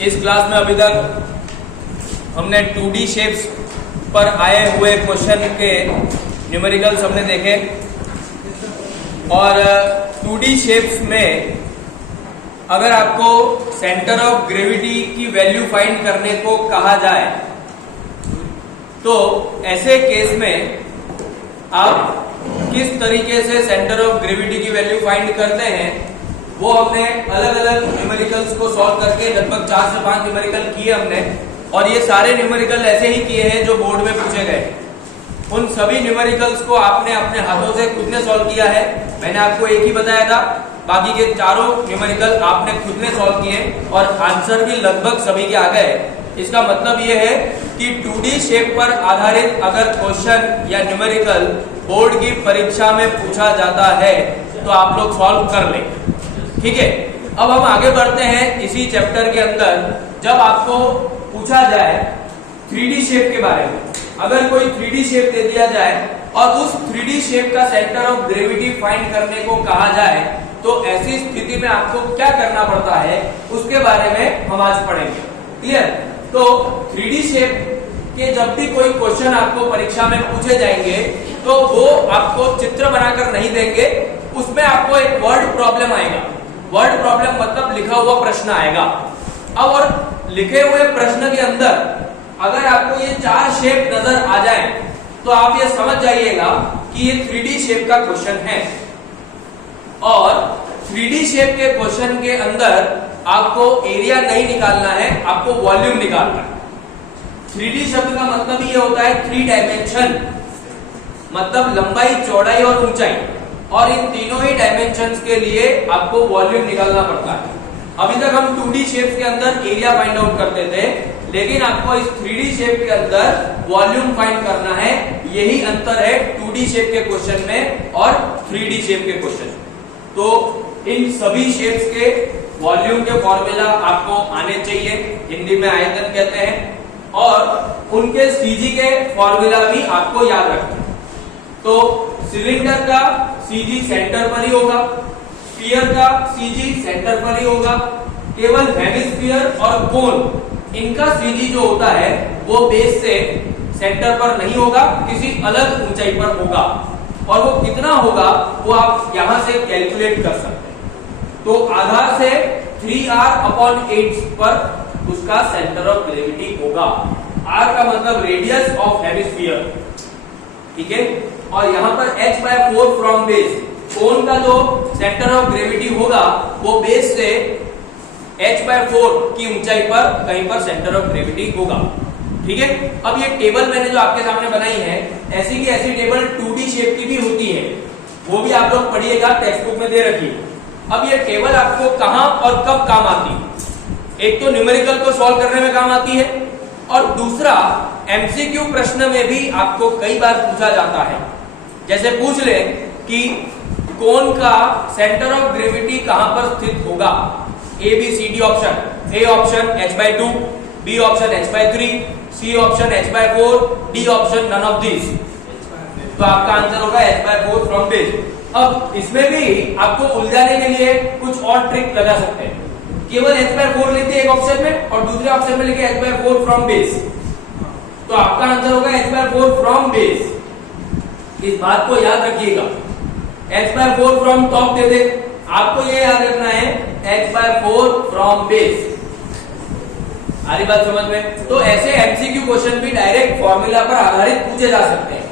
इस क्लास में अभी तक हमने 2D शेप्स पर आए हुए क्वेश्चन के न्यूमेरिकल्स हमने देखे और 2D शेप्स में अगर आपको सेंटर ऑफ ग्रेविटी की वैल्यू फाइंड करने को कहा जाए तो ऐसे केस में आप किस तरीके से सेंटर ऑफ ग्रेविटी की वैल्यू फाइंड करते हैं वो हमने अलग अलग न्यूमेरिकल्स को सॉल्व करके लगभग 4 से 5 न्यूमेरिकल किए हमने और ये सारे न्यूमेरिकल ऐसे ही किए हैं जो बोर्ड में पूछे गए। उन सभी न्यूमेरिकल्स को आपने अपने हाथों से खुद ने सॉल्व किया है। मैंने आपको एक ही बताया था, बाकी के चारों न्यूमेरिकल आपने खुद ने सॉल्व किए और आंसर भी लगभग सभी के आ गए। इसका मतलब ये है कि 2D शेप पर आधारित अगर क्वेश्चन या न्यूमेरिकल बोर्ड की परीक्षा में पूछा जाता है तो आप लोग सॉल्व कर लें। ठीक है, अब हम आगे बढ़ते हैं इसी चैप्टर के अंदर। जब आपको पूछा जाए 3D शेप के बारे में, अगर कोई 3D शेप दे दिया जाए और उस 3D शेप का सेंटर ऑफ ग्रेविटी फाइंड करने को कहा जाए तो ऐसी स्थिति में आपको क्या करना पड़ता है उसके बारे में हम आज पढ़ेंगे। क्लियर? तो 3D शेप के जब भी कोई क्वेश्चन आपको परीक्षा में पूछे जाएंगे तो वो आपको चित्र बनाकर नहीं देंगे, उसमें आपको एक वर्ड प्रॉब्लम आएगा। वर्ड प्रॉब्लम मतलब लिखा हुआ प्रश्न आएगा। अब और लिखे हुए प्रश्न के अंदर अगर आपको ये 4 शेप नजर आ जाए तो आप ये समझ जाइएगा कि ये 3D शेप का क्वेश्चन है। और 3D शेप के क्वेश्चन के अंदर आपको एरिया नहीं निकालना है, आपको वॉल्यूम निकालना है। 3D शब्द का मतलब ये होता है 3 डायमेंशन, मतलब लंबाई, चौड़ाई और ऊंचाई, और इन तीनों ही डायमेंशंस के लिए आपको वॉल्यूम निकालना पड़ता है। अभी तक हम 2D शेप्स के अंदर एरिया फाइंड आउट करते थे, लेकिन आपको इस 3D शेप के अंदर वॉल्यूम फाइंड करना है। यही अंतर है 2D शेप के क्वेश्चन में और 3D शेप के क्वेश्चन। तो इन सभी शेप्स के वॉल्यूम के फॉर्मूला आपको आने चाहिए, हिंदी में आयतन कहते हैं, और उनके सीजी के फॉर्मूला भी आपको याद रखना है। तो सिलेंडर का सीजी सेंटर पर ही होगा, स्फीयर का सीजी सेंटर पर ही होगा, केवल हेमिस्फीयर और कोन इनका सीजी जो होता है वो बेस से सेंटर पर नहीं होगा, किसी अलग ऊंचाई पर होगा, और वो कितना होगा वो आप यहां से कैलकुलेट कर सकते हैं। तो आधार से 3r/8 पर उसका सेंटर ऑफ ग्रेविटी होगा। r का मतलब रेडियस ऑफ हेमिस्फीयर, ठीक है, और यहां पर h/4 फ्रॉम बेस, कोन का जो सेंटर ऑफ ग्रेविटी होगा वो बेस से h/4 की ऊंचाई पर कहीं पर सेंटर ऑफ ग्रेविटी होगा। ठीक है, अब ये टेबल मैंने जो आपके सामने बनाई है, ऐसी की ऐसी टेबल 2D शेप की भी होती है, वो भी आप लोग पढ़िएगा, टेक्स्ट बुक में दे रखी है। अब ये टेबल आपको कहां और कब काम आती है? एक तो न्यूमेरिकल को सॉल्व करने में काम आती है, और दूसरा एमसीक्यू प्रश्न में भी आपको कई बार पूछा जाता है। जैसे पूछ ले कि कोन का सेंटर ऑफ ग्रेविटी कहां पर स्थित होगा, A B C D option, A option h/2, B option h/3, C option h/4, D option none of this. तो आपका आंसर होगा h/4 फ्रॉम बेस। अब इसमें भी आपको उलझाने के लिए कुछ और ट्रिक लगा सकते हैं। केवल h/4 लेते हैं एक ऑप्शन में और दूसरे ऑप्शन में लिखे h/4 फ्रॉम बेस, तो आपका आंसर होगा h/4 फ्रॉम बेस। इस बात को याद रखिएगा। h/4 फ्रॉम टॉप दे दे, आपको ये याद रखना है h/4 फ्रॉम बेस। आ रही बात समझ में? तो ऐसे एमसीक्यू क्वेश्चन भी डायरेक्ट फॉर्मूला पर आधारित पूछे जा सकते हैं।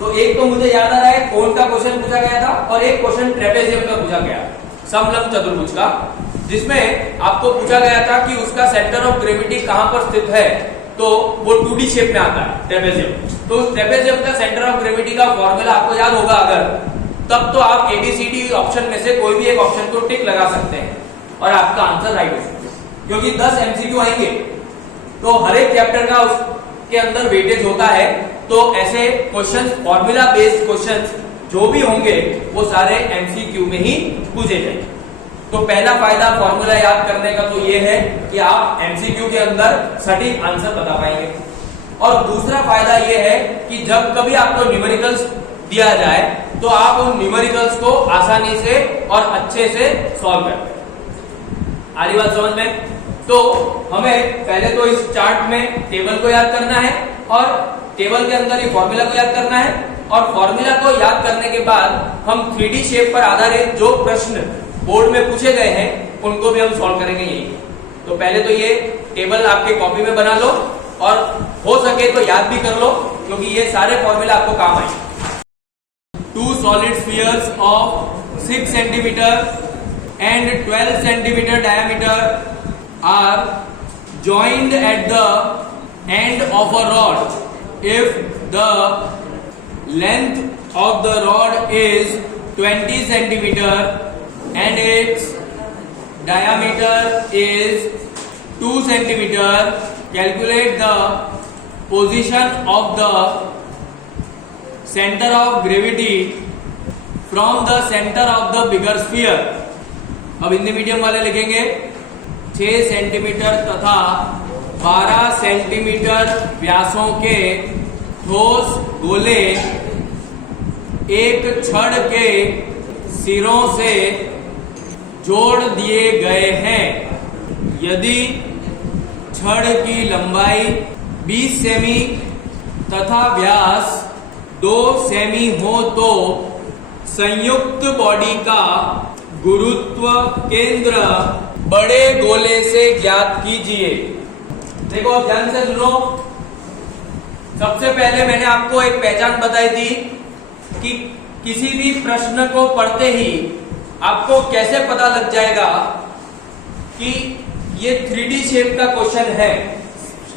तो एक तो मुझे याद आ रहा है कोन का क्वेश्चन पूछा गया था, और एक क्वेश्चन ट्रेपेजियम का पूछा गया, समलंब चतुर्भुज का, जिसमें आपको पूछा गया था कि उसका सेंटर ऑफ ग्रेविटी कहां पर स्थित है, तो वो 2D शेप में आता है ट्रेपेजियम। तो उस ट्रेपेजियम का सेंटर ऑफ ग्रेविटी का फॉर्मूला आपको याद होगा अगर, तब तो आप ABCD ऑप्शन में से कोई भी एक ऑप्शन को टिक लगा सकते हैं और आपका आंसर राइट हो सकता है। क्योंकि 10 MCQ आएंगे तो हर एक चैप्टर का उसके अंदर वेटेज होता है, तो ऐसे क्वेश्चंस, फॉर्मूला बेस्ड क्वेश्चंस जो भी होंगे वो सारे MCQ में ही पूछे जाएंगे। तो पहला फायदा फॉर्मूला याद करने का तो ये है कि आप MCQ के अंदर सटीक आंसर बता पाएंगे, और दूसरा फायदा ये है कि जब कभी आपको न्यूमेरिकल्स दिया जाए तो आप उन न्यूमेरिकल्स को आसानी से और अच्छे से सॉल्व करते हैं। आ रही बात समझ में? तो हमें पहले तो इस चार्ट में टेबल को याद करना है और टेबल के अंदर ये फॉर्मूला को याद करना है और फॉर्मूला को याद करने के बाद हम 3D शेप पर आधारित जो प्रश्न बोर्ड में पूछे गए हैं उनको भी हम सॉल्व करेंगे यही। तो पहले तो ये टेबल आपके कॉपी में बना लो और हो सके तो याद भी कर लो क्योंकि ये सारे फॉर्मूला आपको काम आए। 2 solid spheres of 6 centimeter and 12 centimeter diameter are joined at the end of a rod if the length of the rod is 20 centimeter and its diameter is 2 centimeter. Calculate the position of the center of gravity from the center of the bigger sphere. अब Hindi medium वाले लिखेंगे 6 centimetre तथा 12 centimetre व्यासों के ठोस गोले एक छड़ के सिरों से जोड़ दिए गए हैं। यदि छड़ की लंबाई 20 सेमी तथा व्यास 2 सेमी हो तो संयुक्त बॉडी का गुरुत्व केंद्र बड़े गोले से ज्ञात कीजिए। देखो अब ध्यान से सुनो। सबसे पहले मैंने आपको एक पहचान बताई थी कि किसी भी प्रश्न को पढ़ते ही आपको कैसे पता लग जाएगा कि ये 3D शेप का क्वेश्चन है।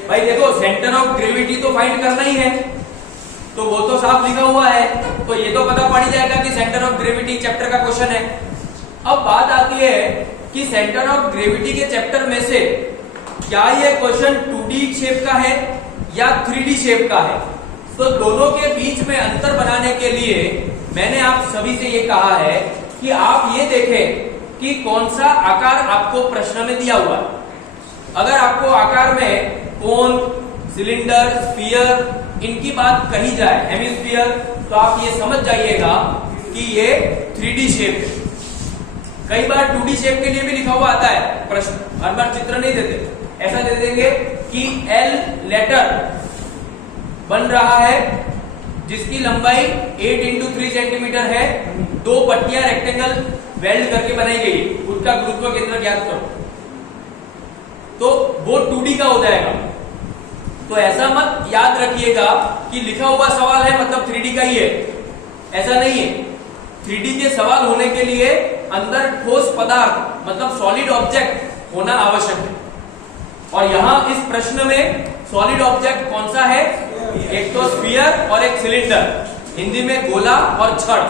भाई देखो सेंटर ऑफ ग्रेविटी तो फाइंड करना ही है तो वो तो साफ लिखा हुआ है तो ये तो पता पड़ ही जाएगा कि सेंटर ऑफ ग्रेविटी चैप्टर का क्वेश्चन है। अब बात आती है कि सेंटर ऑफ ग्रेविटी के चैप्टर में से क्या ये क्वेश्चन 2D शेप का है या 3D शेप का है। तो दोनों के बीच में अंतर बनाने के लिए मैंने आप सभी से ये कहा है कि आप ये देखें कि कौन सा आकार आपको प्रश्न में दिया हुआ है। अगर आपको आकार में कोन, सिलेंडर, स्फीयर इनकी बात कही जाए, हेमिस्फीयर, तो आप ये समझ जाइएगा कि ये 3D शेप है। कई बार 2D शेप के लिए भी लिखा हुआ आता है प्रश्न, हर बार चित्र नहीं देते। ऐसा दे देंगे कि L लेटर बन रहा है जिसकी लंबाई 8 इंटू 3 सेंटीमीटर है, 2 पट्टियां रेक्टेंगल वेल्ड करके बनाई गई, उसका गुरुत्व केंद्र ज्ञात करो, तो वो 2D का हो जाएगा। तो ऐसा मत याद रखिएगा कि लिखा हुआ सवाल है मतलब 3D का ही है, ऐसा नहीं है। 3D के सवाल होने के लिए अंदर ठोस पदार्थ मतलब सॉलिड ऑब्जेक्ट होना आवश्यक है और यहाँ इस प्रश्न में सॉलिड ऑब्जेक्ट कौन सा है, एक तो स्फीयर और एक सिलेंडर, हिंदी में गोला और छड़,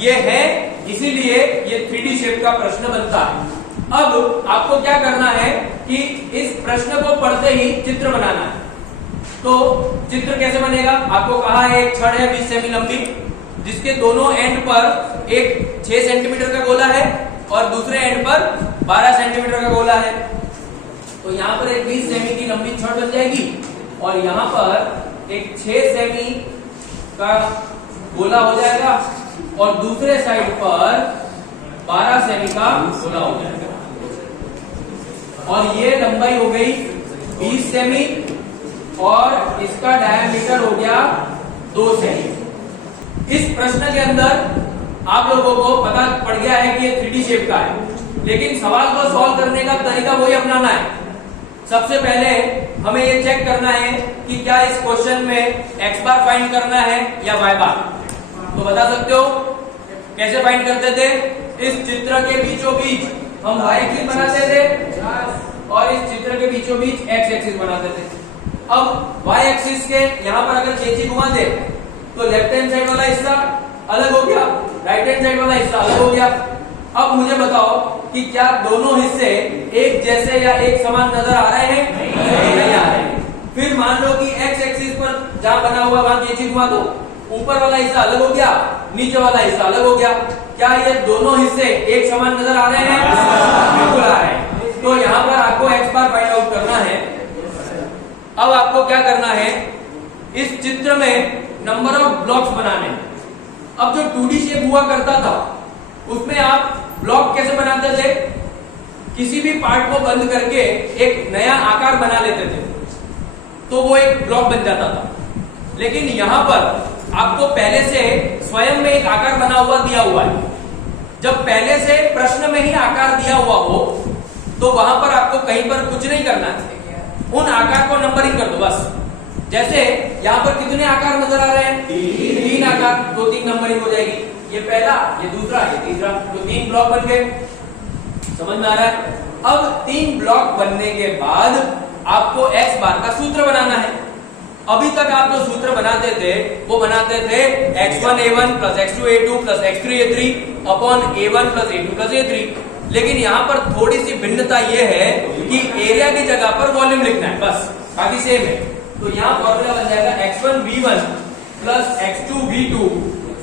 ये है, इसीलिए ये 3D शेप का प्रश्न बनता है। अब आपको क्या करना है कि इस प्रश्न को पढ़ते ही चित्र बनाना है। तो चित्र कैसे बनेगा, आपको कहा है एक छड़ है 20 सेमी लंबी जिसके दोनों एंड पर एक 6 सेंटीमीटर का गोला है और दूसरे एंड पर 12 सेंटीमीटर का गोला है। तो यहाँ पर एक 20 सेमी की लंबी छड़ बन जाएगी और यहाँ पर एक 6 सेमी का गोला हो जाएगा और दूसरे साइड पर 12 सेमी का गोला हो जाएगा और ये लंबाई हो गई 20 सेमी और इसका डायमीटर हो गया 2 सेमी। इस प्रश्न के अंदर आप लोगों को पता पड़ गया है कि ये 3D शेप का है, लेकिन सवाल को सॉल्व करने का तरीका वही अपनाना है। सबसे पहले हमें ये चेक करना है कि क्या इस क्वेश्चन में x बार फाइंड करना है या y बार। तो बता सकते हो कैसे फाइंड करते थे, इस चित्र के बीचों बीच हम y एक्सिस बनाते थे और इस चित्र के बीचों बीच x एक्सिस बनाते थे। अब y एक्सिस के यहाँ पर अगर कैंची घुमा दे तो लेफ्ट हैंड साइड वाला हिस्सा अलग हो गया, राइट हैंड साइड वाला हिस्सा अलग हो गया। अब मुझे बताओ कि क्या दोनों हिस्से एक जैसे या एक समान नजर आ रहे हैं? नहीं आ रहे हैं। फिर मान लो कि x एक्सिस पर जहां बना हुआ वहां कैंची घुमा दो, ऊपर वाला हिस्सा अलग हो गया, नीचे वाला हिस्सा अलग हो गया। क्या ये दोनों हिस्से एक समान नजर आ रहे हैं? बिल्कुल आ रहे हैं। तो यहाँ पर आपको x बार फाइंड आउट करना है। अब आपको क्या करना है, इस चित्र में नंबर ऑफ ब्लॉक्स बनाने। अब जो 2D शेप हुआ करता था उसमें आप ब्लॉक कैसे बनाते थे किसी भी पार्ट को बंद करके एक नया आकार बना लेते थे तो वो एक ब्लॉक बन जाता था। लेकिन यहां पर आपको पहले से स्वयं में एक आकार बना हुआ दिया हुआ है। जब पहले से प्रश्न में ही आकार दिया हुआ हो तो वहां पर आपको कहीं पर कुछ नहीं करना है, उन आकार को नंबरिंग कर दो बस। जैसे यहाँ पर कितने आकार नजर आ रहे हैं? तीन आकार, तो 3 नंबरिंग हो जाएगी। ये पहला, ये दूसरा, ये तीसरा, तो 3 ब्लॉक बन गए। समझ में आ रहा है? अब 3 ब्लॉक बनने के बाद आपको x बार का सूत्र बनाना है। अभी तक आप जो सूत्र बनाते थे वो बनाते थे x1a1 plus x2a2 plus x3a3 upon a1 plus a2 plus a3। लेकिन यहाँ पर थोड़ी सी भिन्नता ये है कि एरिया की जगह पर वॉल्यूम लिखना है, बस बाकी सेम है। तो यहाँ फॉर्मूला बन जाएगा x1v1 plus x2v2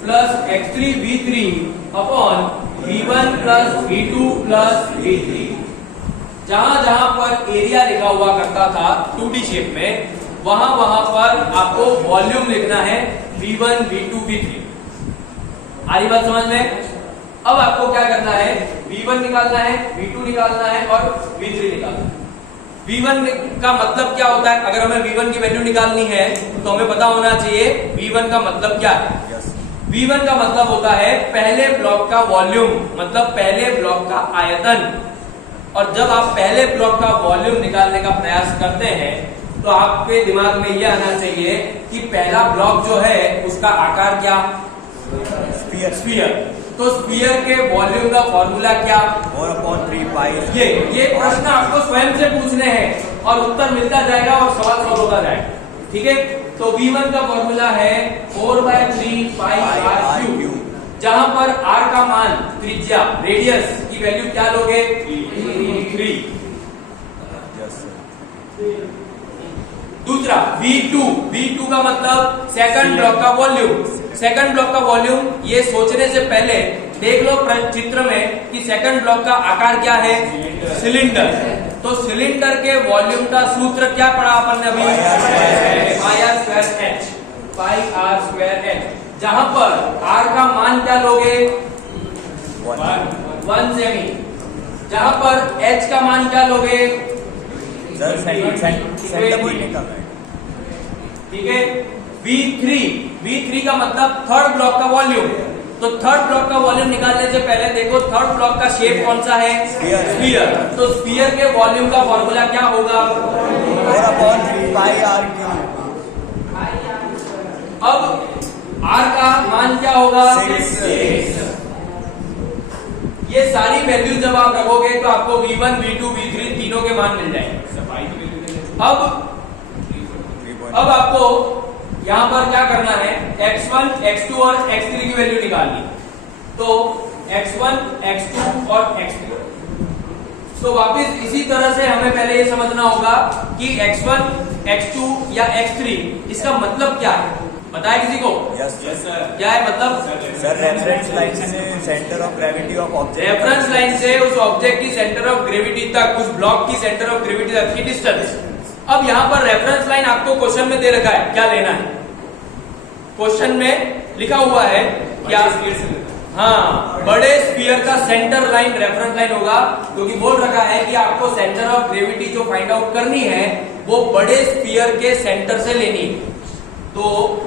plus x3v3 upon v1 plus v2 plus v3। जहां जहां पर एरिया लिखा हुआ करता था 2D शेप में, वहां वहां पर आपको वॉल्यूम लिखना है v1 v2 v3। आ रही बात समझ में? अब आपको क्या करना है, v1 निकालना है, v2 निकालना है और v3 निकालना है। v1 का मतलब क्या होता है? अगर हमें v1 की वैल्यू निकालनी है तो हमें पता होना चाहिए v1 का मतलब क्या है। v1 का मतलब होता है पहले ब्लॉक का वॉल्यूम, मतलब पहले ब्लॉक का आयतन। और जब आप पहले ब्लॉक का वॉल्यूम निकालने का प्रयास करते हैं तो आपके दिमाग में यह आना चाहिए कि पहला ब्लॉक जो है उसका आकार क्या? स्फीयर। तो स्फीयर के वॉल्यूम का फॉर्मूला क्या? 4/3 पाई। ये प्रश्न आपको स्वयं से पूछने हैं और उत्तर मिलता जाएगा और सवाल सॉल्व होता जाएगा। ठीक है, तो v1 का फॉर्मूला है 4/3 पाई r क्यूब, जहां पर r का मान, त्रिज्या, रेडियस की वैल्यू क्या लोगे? 3। दूसरा v2 का मतलब सेकंड ब्लॉक का वॉल्यूम। सेकंड ब्लॉक का वॉल्यूम ये सोचने से पहले देख लो चित्र में कि सेकंड ब्लॉक का आकार क्या है? सिलेंडर। तो सिलेंडर के वॉल्यूम का सूत्र क्या पढ़ा अपन ने अभी? पाई आर स्क्वायर एच। जहां पर r का मान क्या लोगे? 1 सेमी। जहां पर h का मान क्या लोगे? ठीक है। v3 का मतलब थर्ड ब्लॉक का वॉल्यूम। तो थर्ड ब्लॉक का वॉल्यूम निकालने से पहले देखो थर्ड ब्लॉक का शेप कौन सा है? स्फीयर। तो स्फीयर के वॉल्यूम का फॉर्मूला क्या होगा? 4/3 पाई r क्यूब। अब r का मान क्या होगा? 6। ये सारी वैल्यूज जब आप रखोगे तो आपको v1 v2 v3 तीनों के मान मिल जाएंगे। अब आपको यहां पर क्या करना है? x1, x2 और x3 की वैल्यू निकालनी। तो x1, x2 और x3। तो वापस इसी तरह से हमें पहले ये समझना होगा कि x1, x2 या x3 इसका मतलब क्या है। बताए किसी को? Yes sir. क्या है मतलब? सर रेफरेंस लाइन से centre of gravity of object, reference line से उस ऑब्जेक्ट की सेंटर ऑफ ग्रेविटी तक, उस ब्लॉक की सेंटर ऑफ ग्रेविटी तक की डिस्टेंस। अब यहाँ पर रेफरेंस लाइन आपको क्वेश्चन में दे रखा है, क्या लेना है? क्वेश्चन में लिखा हुआ है क्या? हाँ, बड़े स्फीयर का सेंटर लाइन रेफरेंस लाइन होगा, क्योंकि बोल रखा है कि आपको सेंटर ऑफ ग्रेविटी जो फाइंड आउट करनी है वो बड़े स्फीयर के सेंटर से लेनी है। तो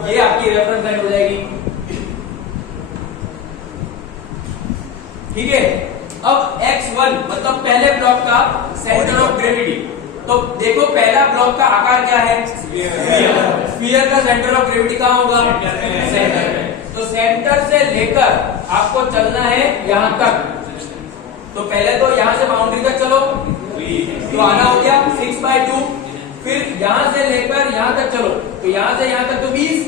ये आपकी रेफरेंस लाइन हो जाएगी। ठीक है। अब x1 मतलब पहले ब्लॉक का सेंटर ऑफ ग्रेविटी। तो देखो पहला ब्लॉक का आकार क्या है? स्फीयर का सेंटर ऑफ ग्रेविटी कहाँ होगा? सेंटर में। तो सेंटर से लेकर आपको चलना है यहां तक। तो पहले तो यहां से बाउंड्री तक चलो, तो आना हो गया 6/2। फिर यहां से लेकर यहां तक चलो, तो यहां से यहां तक तो 20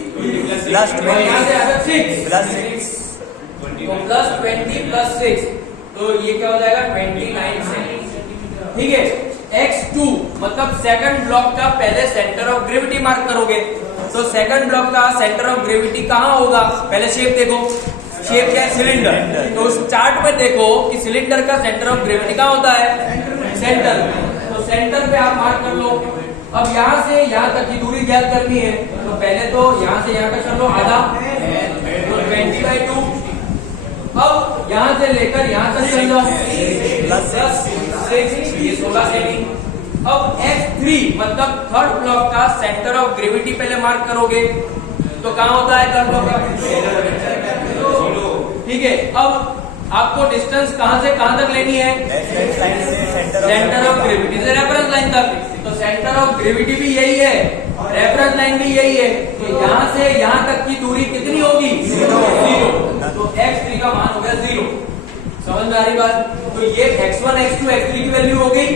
प्लस यहां से आकर 6 प्लस 6 तो प्लस 20 प्लस 6, तो ये क्या हो जाएगा? 29 से। ठीक है। x2 मतलब सेकंड ब्लॉक का पहले सेंटर ऑफ ग्रेविटी मार्क करोगे। तो सेकंड ब्लॉक का सेंटर ऑफ ग्रेविटी कहाँ होगा? पहले शेप देखो, शेप क्या है? सिलेंडर। तो उस चार्ट में देखो कि सिलेंडर का सेंटर ऑफ ग्रेविटी कहाँ होता है? सेंटर। तो सेंटर पे आप मार्क कर लो। अब यहाँ से यहाँ तक की दूरी ज्ञात करनी है, तो पहले तो यहाँ से यहाँ तक कर लो आधा, तो 20/2। अब यहाँ से लेकर यहाँ तक चल जाओ, प्लस 6 ये 16 सेमी। अब x3 मतलब थर्ड ब्लॉक का सेंटर ऑफ ग्रेविटी पहले मार्क करोगे, तो कहां होता है थर्ड ब्लॉक का? ठीक है, अब आपको डिस्टेंस कहां से कहां तक लेनी है? लाइन से सेंटर ऑफ ग्रेविटी से रेफरेंस लाइन तक। तो सेंटर ऑफ ग्रेविटी भी यही है, रेफरेंस लाइन भी यही है, तो यहां से यहां तक की दूरी कितनी होगी? 0। तो x3 का मान हो गया 0। समझ में आ रही बात? तो ये x1 x2 x3 की वैल्यू हो गई,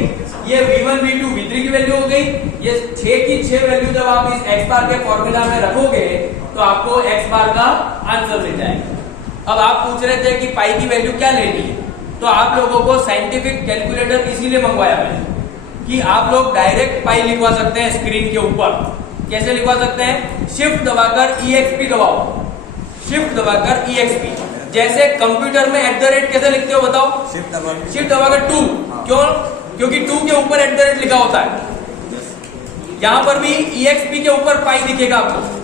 ये v1 v2 v3 की वैल्यू हो गई। ये 6 की 6 वैल्यू जब आप इस x बार के फॉर्मूला में रखोगे तो आपको x बार का आंसर मिल जाएगा। अब आप पूछ रहे थे कि पाई की वैल्यू क्या लेनी है, तो आप लोगों को साइंटिफिक कैलकुलेटर इसीलिए मंगवाया मैंने कि आप लोग डायरेक्ट पाई लिखवा सकते हैं स्क्रीन के ऊपर। कैसे लिखवा सकते हैं? शिफ्ट दबाकर EXP दबाओ, शिफ्ट दबाकर EXP। जैसे कंप्यूटर में @ कैसे लिखते हो बताओ? शिफ्ट दबाकर 2। क्यों? क्योंकि 2 के ऊपर @ लिखा होता है। यहां पर भी EXP के ऊपर पाई दिखेगा आपको।